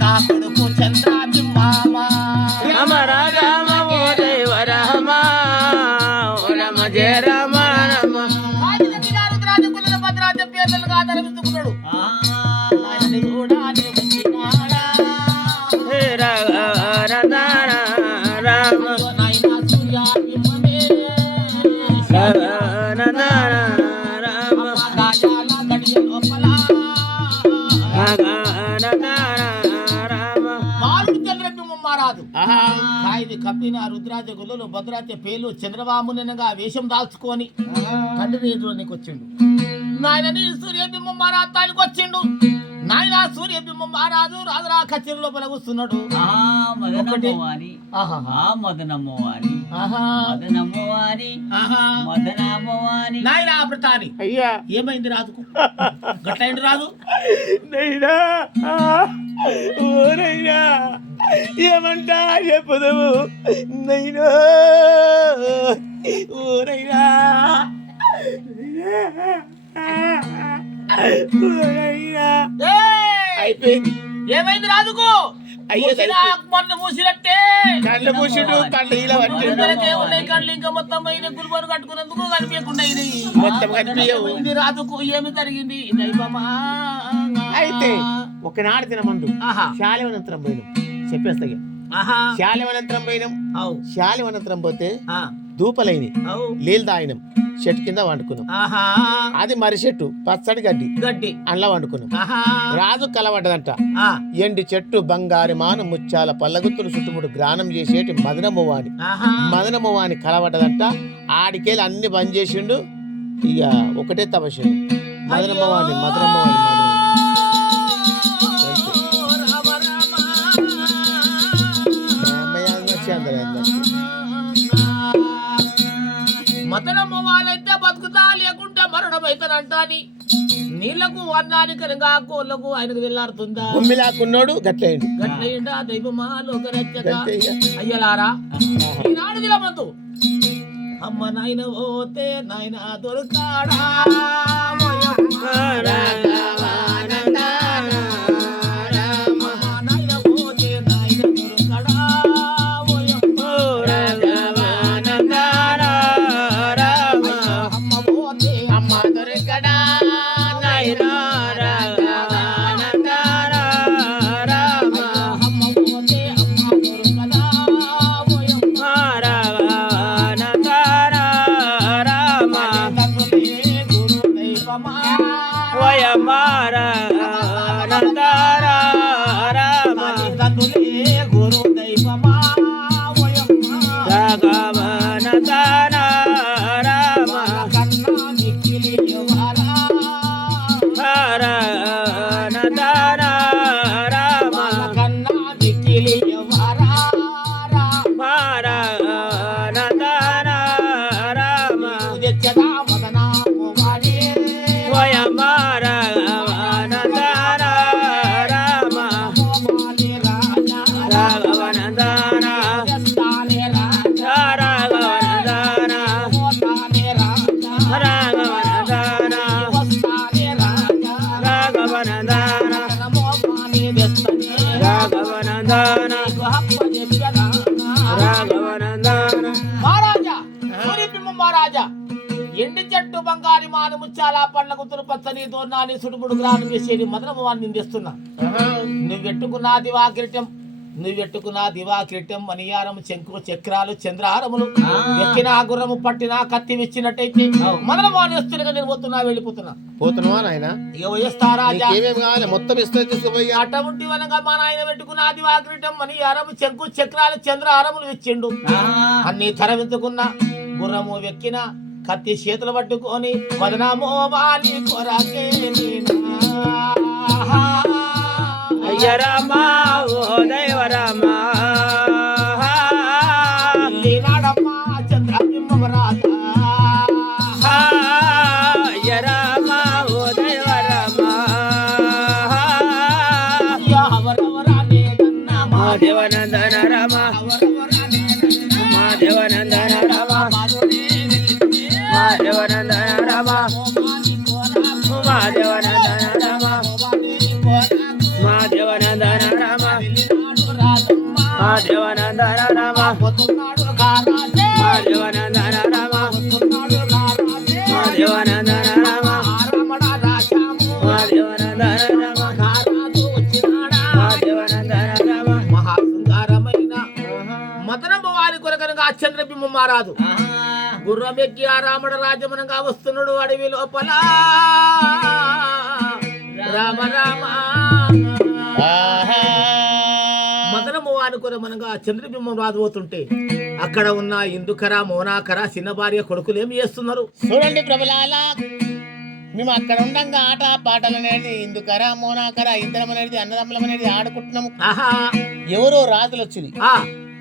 కొడుకు చంద్రాబింబామ రామ రామ ఓ దైవ రామ ఓ రామ జయ రామ రామ భద్రాజ పేర్లను ఆధారమించుకున్నాడు కూడా హే రామ రామ సూర్య బింబమే కప్పిన రుద్రాజ గుళ్ళు భద్రాజ పేలు చంద్రబాబునగా వేషం దాల్చుకొని తండ్రి ఎదురునికి వచ్చిండు. నాయన నీ సూర్యబింబం మహారాజానికి వచ్చిండు. నాయన సూర్యబింబం మహారాజు రాజురా కచేరి లోపల కూస్తున్నాడు. నాయన ప్రతాని అయ్యా ఏమైంది రాజుకు? గట్లైంది రాజు నైనా ఓరైనా ఏమంటా చెప్పుదవు నైనా ఓరైనా అయిపోయింది. ఏమైంది రాజుకు? మొన్న మూసినట్టే కళ్ళు మూసిడు కళ్ళు ఇలా ఉన్నాయి. కళ్ళు ఇంకా మొత్తం పోయిన గురువారు కట్టుకున్నందుకు కనిపించకుండా మొత్తం కనిపించవు. రాజుకు ఏమి జరిగింది? అయితే ఒకనాడు తిన మందు శాలివనంతరం పోయినాం చెప్పేస్తా. శాలివనంతరం పోయినాం. శాలివనంతరం పోతే దూపలైన నీళ్ళు తాగినాం. చెట్టు కింద వండుకున్నాం. అది మరి చెట్టు పచ్చడి గడ్డి అందులో వండుకున్నాం. రాజు కలవడ్డదంట. ఎండి చెట్టు బంగారు మాను ముత్యాల పల్లగుత్తులు చుట్టుముడు గ్రానం చేసేటి మదనమువాని కలవడ్డదంట. ఆడికేళ్ళు అన్ని బంద్ చేసిండు. ఇక ఒకటే తపస్సు మదనమ్మవాని మదనమ్మవాలైతే బతుకుతా లేకుంటే మరణం అవుతానంటాని నీళ్లకు అన్నానికి కోళ్లకు ఆయనకు వెళ్ళారుతుందా? కొమ్మిలాకున్నాడు గట్లయిండా దైవమా లోకరక్షక అయ్యలారా ఈనాడు దిలమందు అమ్మ నాయన పోతే నాయన దొరకాడా ఎండి చెట్టు బంగారి మాను ముచ్చాల పండ్ల గుత్తులు పచ్చని దోర్నాని సుడుముడు గ్రాను వేసేది మదనమవాన్ని నిందిస్తున్నా. నువ్వెట్టుకున్న దివా కిరీటం మణియారం చెంకు చక్రాలు చంద్రహారములు ఎక్కిన గుర్రము పట్టిన కత్తి ఇచ్చినట్టయితే మదనమవాన్ని వస్తున్నా నేను పోతున్నా వెళ్ళిపోతున్నా. పోతున్నావా నాయన? అటువంటి వనగా మా నాయన పెట్టుకున్న దివా కిరీటం మణియారం చెంకు చక్రాలు చంద్రహారములు ఇచ్చిండు. అన్ని తరవించుకున్న గుర్రము వెక్కిన కత్తి చేతులు పట్టుకొని మదనమో వాలి కొరకే అయ్య రామా ఓ దైవ రామా నాడమ్మా చంద్రబింబం రాజా అయ్య రామా ఓ దైవ రామా మా దేవనందన రామ మా దేవనందన రామ మా దేవనందన రామ మా దేవనందన రామ మా దేవనందన రామ దేవనందన రామ పోతున్నాడు గారాజే దేవనందన రామ పోతున్నాడు గారాజే దేవనందన రామ రామడ రాజాము దేవనందన రామ గారాజు వచ్చినాడా దేవనందన రామ మహాసుందరమైన మదనమ్మ వారి కొరకనగా చంద్రబింబం మారాదు గుర్రమెక్కి ఆ రాముడు రాజమనంగా వస్తున్నాడు అడవి లోపల రామ రామ మదనమ్మ వారి కొరమనగా చంద్రబింబం రాజుపోతుంటే అక్కడ ఉన్న ఇందుకర మోనాకర చిన్న భార్య కొడుకులు ఏమి చేస్తున్నారు చూడండి ప్రభులాల మేము అక్కడ ఉండంగా ఆట పాటలు అనేది ఇందుకర మోనాకర ఇద్దరం అనేది అన్నదమ్ములం అనేది ఆడుకుంటున్నాము ఆహా ఎవరో రాజులు వచ్చింది ఆ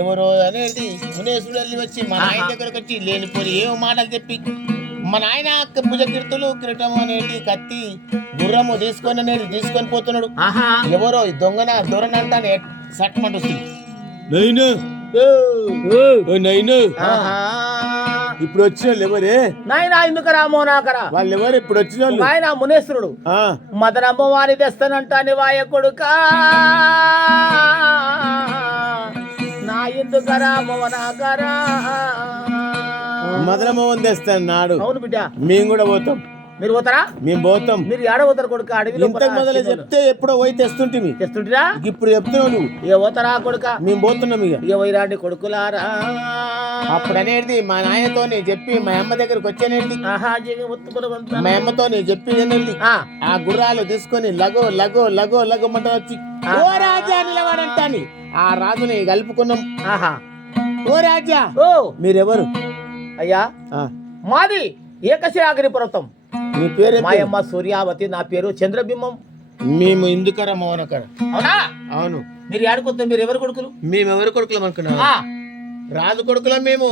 ఎవరో అనేది మునేశ్వరుడు వెళ్ళి వచ్చి మా నాయన దగ్గరకు వచ్చి లేనిపోయి ఏమో మాటలు చెప్పి మా నాయన భుజ కీర్తులు కిరీటం అనేది కత్తి గుర్రము తీసుకొని పోతున్నాడు ఆహా ఎవరో ఈ దొంగన దొరనంటే సట్మంట వస్తుంది ఇప్పుడు వచ్చిన వాళ్ళు ఎవరే నాయన ఇందుకరా మోనాకరా వాళ్ళు ఎవరు ఇప్పుడు వచ్చిన వాళ్ళు ఆయన మునేశ్వరుడు మదనమ్మ వారి తెస్తానంటాని వాయ కొడుక నా ఎందుకరా మోనాకరా మదనమోహన్ తెస్తాను నాడు అవును బిడ్డ మేము కూడా పోతాం మీరు పోతారా మేము పోతాం మీరు ఏడ పోతారు కొడుక అడవిలో ఇంతకు మొదలు చెప్తే ఎప్పుడో పోయి తెస్తుంటివి తెస్తుంటిరా ఇప్పుడు చెప్తున్నావు నువ్వు ఇక పోతారా కొడుక మేము పోతున్నాం ఇక వైరాండి కొడుకులారా అప్పుడు అనేది మా నాయనతో చెప్పి మా అమ్మ దగ్గరకు వచ్చేనేది మా అమ్మతో చెప్పి అనేది ఆ గుర్రాలు తీసుకొని లగో లగో లగో లగో మంట వచ్చి ఓ రాజా నిలబడంటాని ఆ రాజుని కలుపుకున్నాం ఆహా ఓ రాజా ఓ మీరెవరు అయ్యా మాది ఏకశిరాగిరి పర్వతం మీ పేరు మాయమ్మ సూర్యావతి నా పేరు చంద్రబింబం మేము ఇందుకర మౌనకర అవునా అవును మీరు ఏడుకొద్దాం మీరు ఎవరు కొడుకులు మేము ఎవరు కొడుకులం అనుకున్నాం రాజు కొడుకులం మేము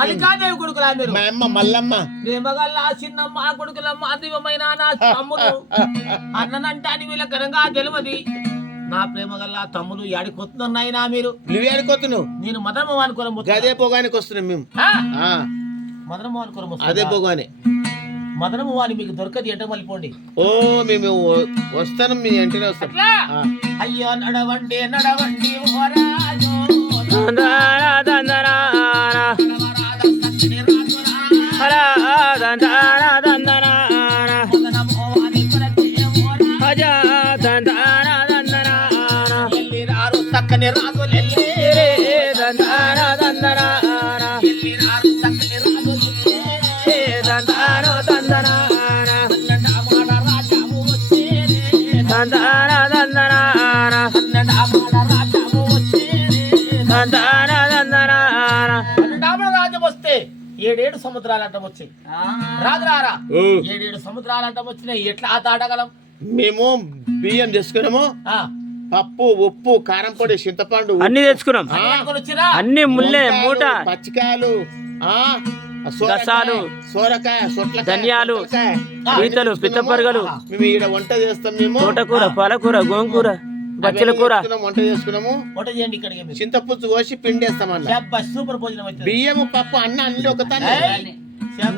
మల్లికాదేవి కొడుకులా మీరు మా అమ్మ మల్లమ్మ ప్రేమగల్ల చిన్నమ్మ కొడుకులమ్మ దివ్యమైన నా తమ్ముడు అన్ననంటాని వీళ్ళ ఘనంగా తెలియదు నా ప్రేమగల్ల తమ్ముడు ఏడికొస్తున్నాయినా మీరు నువ్వు ఏడుకోతున్నావు నేను మదనమోహన్ కొరం అదే పోగానికి వస్తున్నాం మేము మదనమోహన్ కొరం అదే పోగానే మదనమోహన్ మీకు దొరకది ఎంట మళ్ళీపోండి ఓ మేము వస్తాను మీ వెంటనే వస్తాం అయ్యో నడవండి నడవండి చక్కని రాజులు రాజ్యం వస్తే 7 సముద్రాలు అంటం వచ్చాయి రాజురారా 7 సముద్రాలు అంటం వచ్చినాయి ఎట్లా ఆట ఆడగలం మేము బియ్యం చేసుకున్నాము పప్పు ఉప్పు కారం పొడి చింతపండు అన్ని తెచ్చుకున్నాం అన్ని ముల్లే మూట పచ్చికాయలు గసాలు సోరకాయ సొట్ల ధనియాలు పీతలు పిత్తపరగలు మేము ఈడ వంట చేస్తాం మేము తోటకూర పాలకూర గోంగూర బచ్చల కూర వంట చేసుకున్నాము వంట చేయండి ఇక్కడికి చింతపుచ్చు కోసి పిండేస్తామన్నా సూపర్ భోజనం అవుతుంది బియ్యము పప్పు అన్న అన్ని ఒకతానే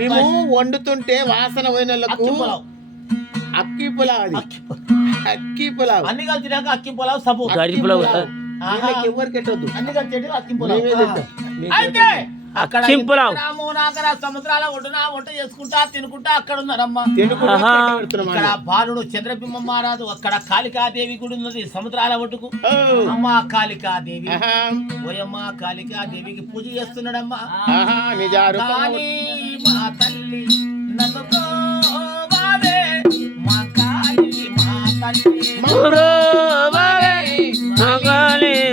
మేము వండుతుంటే వాసన పోయినలకు అక్కి పులావ్ అది అక్కి పులావ్ అన్ని కలిసినాక అక్కి పులావ్ సబు గడి పులావ్ ఎవరికి ఎట్టొద్దు అన్ని కలిసి అక్కి పులావ్ అయితే అక్కడ రామోనాకర సముద్రాల ఒడ్డున వంట చేసుకుంటా తినుకుంటా అక్కడ ఉన్నారమ్మా ఇక్కడ బాలుడు చంద్రబింబం మారాదు అక్కడ కాళికాదేవి గుడి ఉన్నది సముద్రాల ఒడ్డుకు అమ్మ కాళికాదేవి ఓయమ్మ కాళికాదేవికి పూజ చేస్తున్నాడమ్మా కాళీ మా తల్లి నన్ను ప్రోవావే, మా కాళీ మా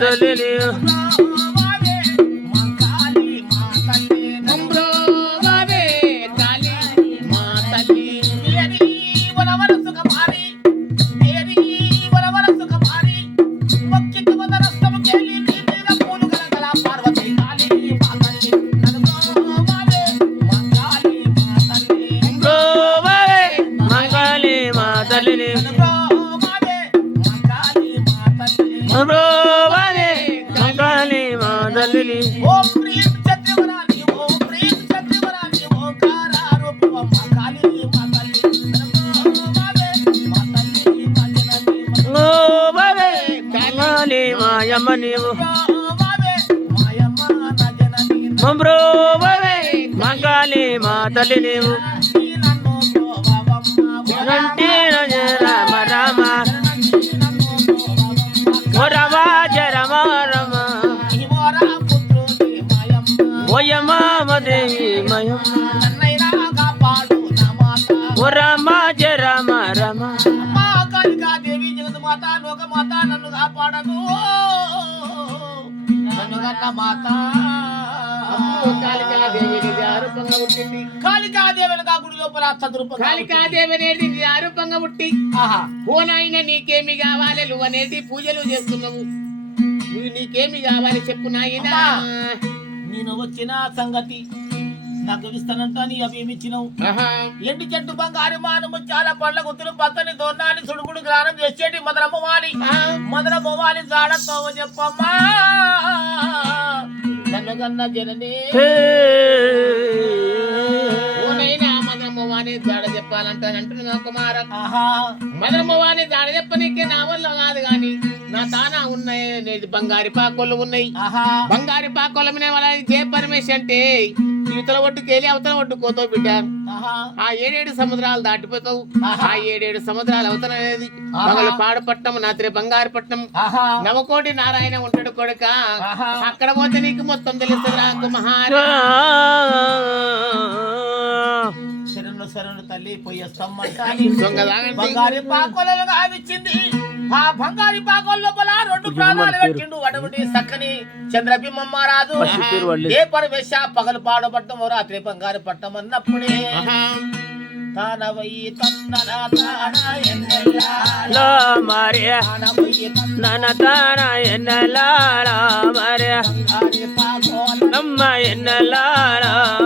తల్లి మాయమ్మ నీవు బ్రోవవే మాయమ్మ నా జనని బ్రోవవే మంగాలి మా తల్లి నీవు నన్ను బ్రోవవమ్మ నంటి రామ రామ ఓ రమ జయ రమ రమ ఇవరా పుత్రుని మాయమ్మ ఓయమ్మ మదేవి మయమ్మ నన్నైనా కాపాడు నా మాత ఓ రమ జయ రమ రమ అమ్మా కాళికాదేవి జగన్మాత లోకమాత నన్ను కాపాడదు నన్ను కన్న మాత కాళికాదేవి అనేది ఆరూపంగా పుట్టింది. కాళికాదేవి వెనక గుడి లోపల చతురూపంగా కాళికాదేవి అనేది ఆరూపంగా పుట్టి ఆహా ఓ నాయన నీకేమి కావాలి నువ్వు అనేది పూజలు చేస్తున్నావు, నువ్వు నీకేమి కావాలి చెప్పు నాయనా. నేను వచ్చిన సంగతి నాకు ఇస్తానంట నీ అవి ఏమిచ్చినావు ఆహా. ఎండి చెట్టు బంగారు మానము చాలా పండ్ల గుత్తులు పచ్చని దొన్నాని సుడుగుడు గ్రానం చేసేటి మదరమ్మవాణి మదరమ్మవాణి జాడతో చెప్పమ్మా నన్ను కన్న జనని ఓ నాయనా మదనమ్మవాణి జాడ చెప్పాలంటానంటున్నా కుమార. ఆహా మదనమ్మవాణి జాడ చెప్పనీకే నా వల్ల కాదు గాని నా తానా ఉన్నాయి బంగారు పాకోళ్ళు ఉన్నాయి. ఆహా బంగారు పాకోళ్ళ మీద వాళ్ళ జయ పరమేశ్ అంటే ఇవతల ఒడ్డుకెళ్ళి అవతల ఒడ్డుకోతావు బిడ్డ. ఆహా ఆ 7 సముద్రాలు దాటిపోతావు. ఆహా. ఆ 7 సముద్రాలు అవతల అనేది ఆహా. పగలు పాడుపట్నం నాత్రే బంగారు పట్నం ఆహా నవకోటి నారాయణ ఉంటాడు కొడుక. ఆహా. అక్కడ పోతే నీకు మొత్తం తెలుస్తుంది నాకు మహారా. శరణు శరణు తల్లి పోయేస్తామంట దొంగ తాగండి. బంగారి పాకోలను గావిచ్చింది. ఆ బంగారి పాకోల లోపల 2 ప్రాణాలు పెట్టిండు. అటువంటి సక్కని చంద్రబింబం మహారాజు ఏ పరమేశ పగలు పాడబట్టము రాత్రి బంగారు పట్టం అన్నప్పుడే ఆహా. తానవయ్యి తందన తాన ఎన్నెల్లాల మరియా తానవయ్యి తందన నన తాన ఎన్నలాల మరియా బంగారి పాకోల నమ్మ ఎన్నలాల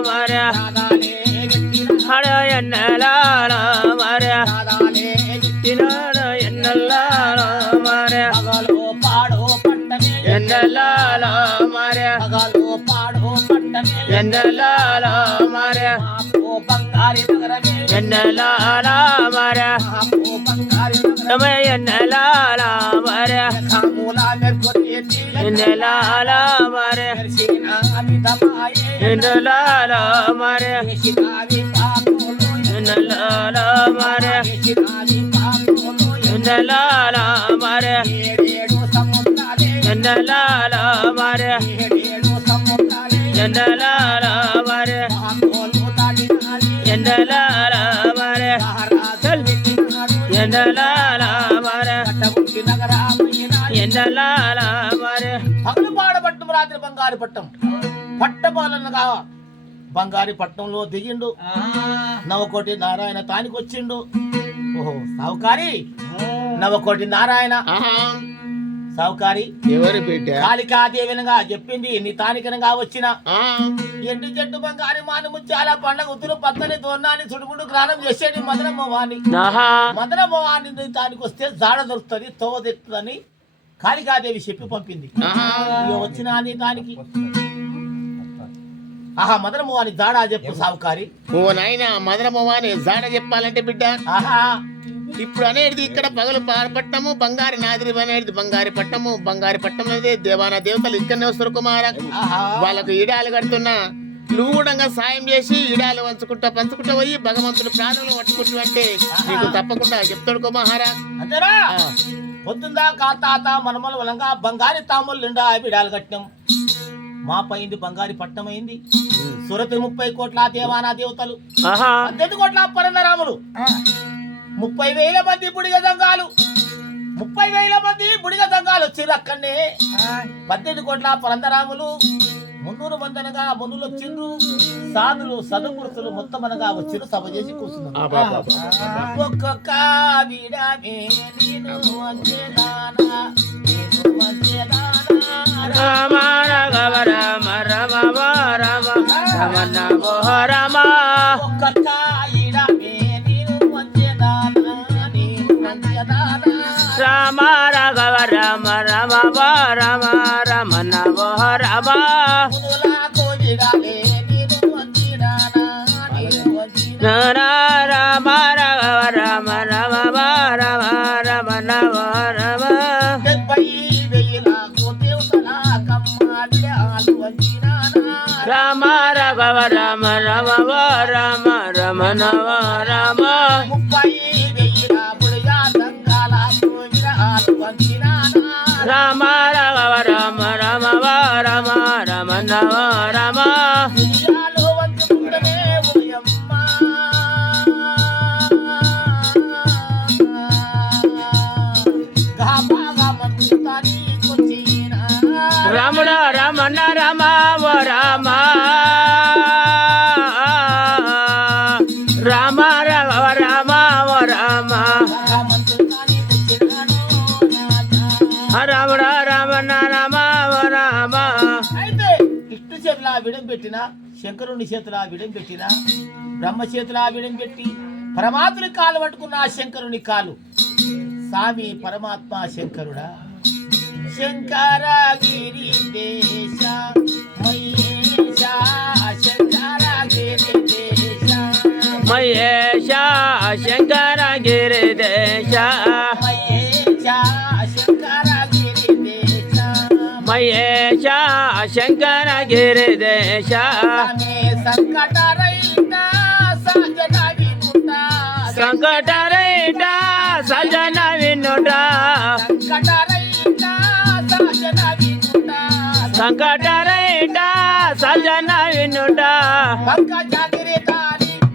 మరియా నాదాలే గిట్టిన హడ ఎన్నలాల మరియా నాదాలే గిట్టిన తినాడ ఎన్నలాల మరియా పగలు పాడో పట్టమే ఎన్నలాల మరియా పగలు పాడో పట్టమే ఎన్నలాల మరియా మాపో బంగారి నగరమే ఎన్నలాల మరియా మాపో బంగారి నగరమే నమ ఎన్నలాల మరియా కాముల మెర్కొతేటి ఎన్నలాల మరియా మెర్సిన విధమాయే ఎన్నలాల మరియా దేశికావి పాకోలో ఎన్నలాల మరియా దేశికావి పాకోలో ఎన్నలాల మరియా ఏడేడు సముద్రాలే ఎన్నలాల మరియా ఏడేడు సముద్రాలే ఎన్నలాల మరియా పాకోలు దాటినాలి ఎన్నలాల మరియా మహారాజు వెళ్ళినాడు ఎన్నలాల మరియా పట్టముకి నగరామైనాడు ఎన్నలాల మరియా పగలు పాడబట్టం రాత్రి బంగారు పట్టం పట్టపాలనగా బంగారు పట్టణంలో దిగిండు. నవకోటి నారాయణ తానికి వచ్చిండు. ఓహో సావుకారి నవకోటి నారాయణ ఆహా. సావుకారి ఎవరు బిడ్డ? కాళికాదేవినగా చెప్పింది నీ తానికనగా వచ్చిన ఆ. ఎండు చెట్టు బంగారు మానము చాలా పండగ ఉతురు పచ్చని దోన్నాన్ని సుడుగుడు గ్రానం చేసేటి మదనమ్మవాణి ఆహా మదనమ్మవాణి తానికి వస్తే జాడ దొరుకుతుంది తోవ తెస్తుందని కాళికాదేవి చెప్పి పంపింది. ఆహా. ఇక వచ్చిన నీ దానికి ఆహా మదనమ్మవాణి జాడా చెప్పు సావుకారి. ఓ నాయన మదనమ్మవాని జాడ చెప్పాలంటే బిడ్డ ఆహా ఇప్పుడు అనేది ఇక్కడ పగలు పట్టము బంగారు నాదిరి అనేది బంగారు పట్టము బంగారు పట్టం అనేది దేవాన దేవతలు ఇక్కడనే వస్తారు కుమార. ఆహా వాళ్ళకు ఈడాలు కడుతున్నా నువ్వు కూడా సాయం చేసి ఈడాలు పంచుకుంటా పోయి భగవంతుడు ప్రాణులు పట్టుకుంటూ అంటే నీకు తప్పకుండా చెప్తాడు కుమారా. అంతేనా పొద్దుందా కా తాత మనమల వలంగా బంగారి తాములు నిండా బిడాలు కట్టినాం. మా పైంది బంగారి పట్టమైంది. సురతి 30 కోట్ల దేవానా దేవతలు, ఆహా 18 కోట్ల పరందరాములు, 30,000 మంది బుడిగ దంగాలు, 30,000 మంది బుడిగ దంగాలు వచ్చిర్రు అక్కడనే. 18 కోట్ల పరందరాములు 300 మంది అనగా మునులు వచ్చిండ్రు. సాధులు సదుపురుషులు మొత్తం అనగా వచ్చిర్రు. సభ చేసి కూర్చున్నారు. ఒక్కొక్క విడమే నేను వంచేదానా, నేను వంచేదానా. రామ రాఘవ రామ రమ రమ రమ నమో రమ ఒక్కొక్క విడమే నేను వంచేదానా, నేను వంచేదానా. రామ రాఘవ రామ రమ రమ రమ నమో రమ మునులకు విడలే నేను వంచేదానా, నేను వంచేదానా. రామ రాఘవ రామ రమ రమ రమ నమో రమ 70,000 రమణవ రమ 30,000 రాముడిగా సంఘాలకు విరాలు వంచినానా రామ రాఘవ రామ రమవ రమ రమణవ రమ విరాలు వంచుకుంటనే ఓయమ్మ గాపాగా మంచుతానికొచ్చినా రాముడ రమణ రమ ఓ రామ రామ రాఘవ రామ ఓ రామ రాముడ రమణ రమ ఓ రామ అయితే విష్ణు చేతుల విడం పెట్టిన శంకరుని చేతుల విడం పెట్టిన బ్రహ్మ చేతుల విడం పెట్టి పరమాత్ముని కాలు పట్టుకున్న ఆ శంకరుని కాలు స్వామి పరమాత్మ శంకరుడా శంకరగిరి దేశ మహేశ శంకరగిరి దేశ మహేశ శంకర గిరిదేశ మహేశ శంకరగిరి దేశ మహేశ శంకర గిరిదేశ స్వామి సంకటరహిత సజన వినుత సంకటరైట సజన వినుట సంకటరహిత సజన వినుత సంకటరైట సజన వినుట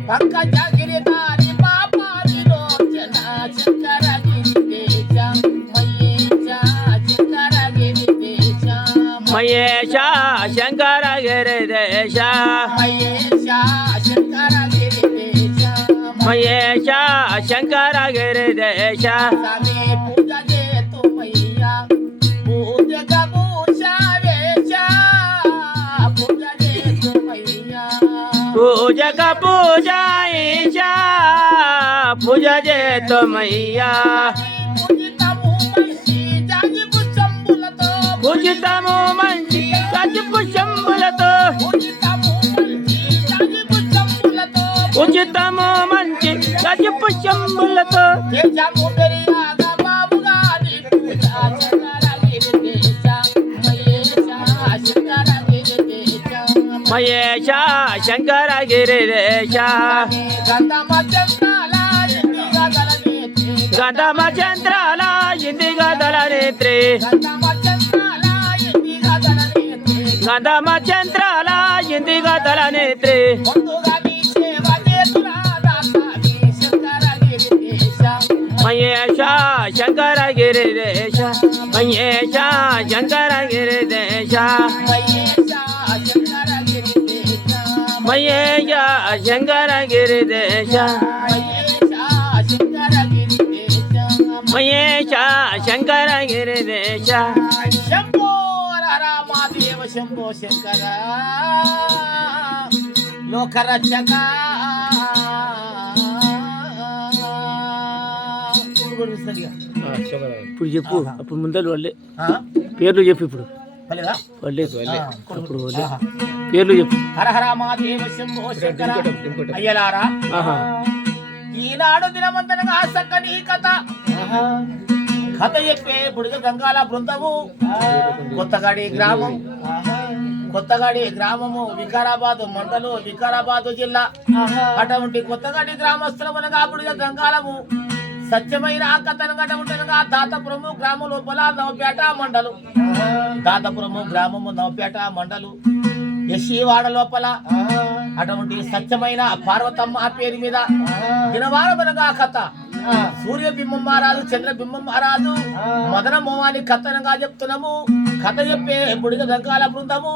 పంకజగిరితాని పాప విలోచన శంకరగిరి దేశ మహేశ శంకరగిరి దేశ మహేశ శంకర గిరిదేశ మహేశ శంకరగిరి దేశ మహేశ శంకర గిరిదేశ స్వామి పూజ చేతుమయ్యా పూజగా పూజావేశ పూజ చేతుమయ్యా పూజక పూజ ఈశ పూజ చేతుమయ్యా పూజితము మంచి జాజి పుష్పములతో పూజితము మంచి సజ్జపు శంభులతో పూజితము మంచి జాజి పుష్పములతో ఉచితము మంచి సజ్జపు శంభులతో తేజము పెరియాగా బాబుగారి పూజ శంకరగిరి దేశ మహేశ శంకరగిరి దేశ మహేశ శంకర గిరిదేశ గంధమ చంద్రాల ఇందిగల నేత్రి గదమ చంద్రాల ఇంది గదల నేత్రి గంధమ చంద్రాల ఇందిగల నేత్రి గదమ చంద్రాల ఇంది గదల నేత్రి ముందుగా నీ సేవ చేతురాదా స్వామి శంకరగిరి దేశ మహేశ శంకర గిరిదేశ మహేశ శంకర గిరిదేశ మహేశ శంకరగిరి దేశ మహేశ శంకర గిరిదేశ మహేశ శంకరగిరి దేశ మహేశ శంకర గిరిదేశ శంభో రామాదేవ శంభో శంకర లోకరక్షక ఇప్పుడు చెప్పు అప్పుడు ముందర వాళ్ళే పేర్లు చెప్పు ఇప్పుడు పలేదా వాళ్ళే అప్పుడు వాళ్ళే పేర్లు చెప్పు హర హర మహాదేవ శంభో శంకర అయ్యలారా ఆహా ఈనాడు దినమంతనగా సక్కని కథ కథ చెప్పే బుడిగ గంగాల బృందము కొత్తగాడి గ్రామము వికారాబాద్ మండలు వికారాబాద్ జిల్లా అటువంటి కొత్తగాడి గ్రామస్తులమునగా బుడిగ గంగాలము సత్యమైన కథను గటముంటనగా దాతపురము గ్రామం లోపల నవపేట మండలు దాతపురము గ్రామము నవపేట మండలు యశీవాడ లోపల అటువంటి సత్యమైన పార్వతమ్మ పేరు మీద దినవారమునగా కథ సూర్యబింబం మహారాజు చంద్రబింబం మహారాజు మదన మోహాన్ని కథనంగా చెప్తున్నాము కథ చెప్పే బుడిగ గంగాల బృందము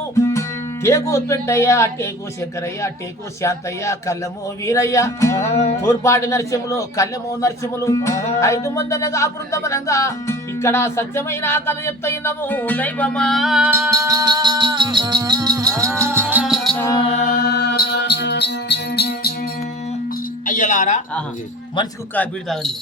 టేకు పెంటయ్య టేకు శంకరయ్య టేకు శాంతయ్య కల్లము వీరయ్య తూర్పాటి నరసింహులు కల్లెము నరసింహులు 5 మందినగా బృందమనంగా ఇక్కడ సత్యమైన కథ చెప్తున్నాము దైవమా అయ్యలారా మనిషికి ఒక బీడి తాగండి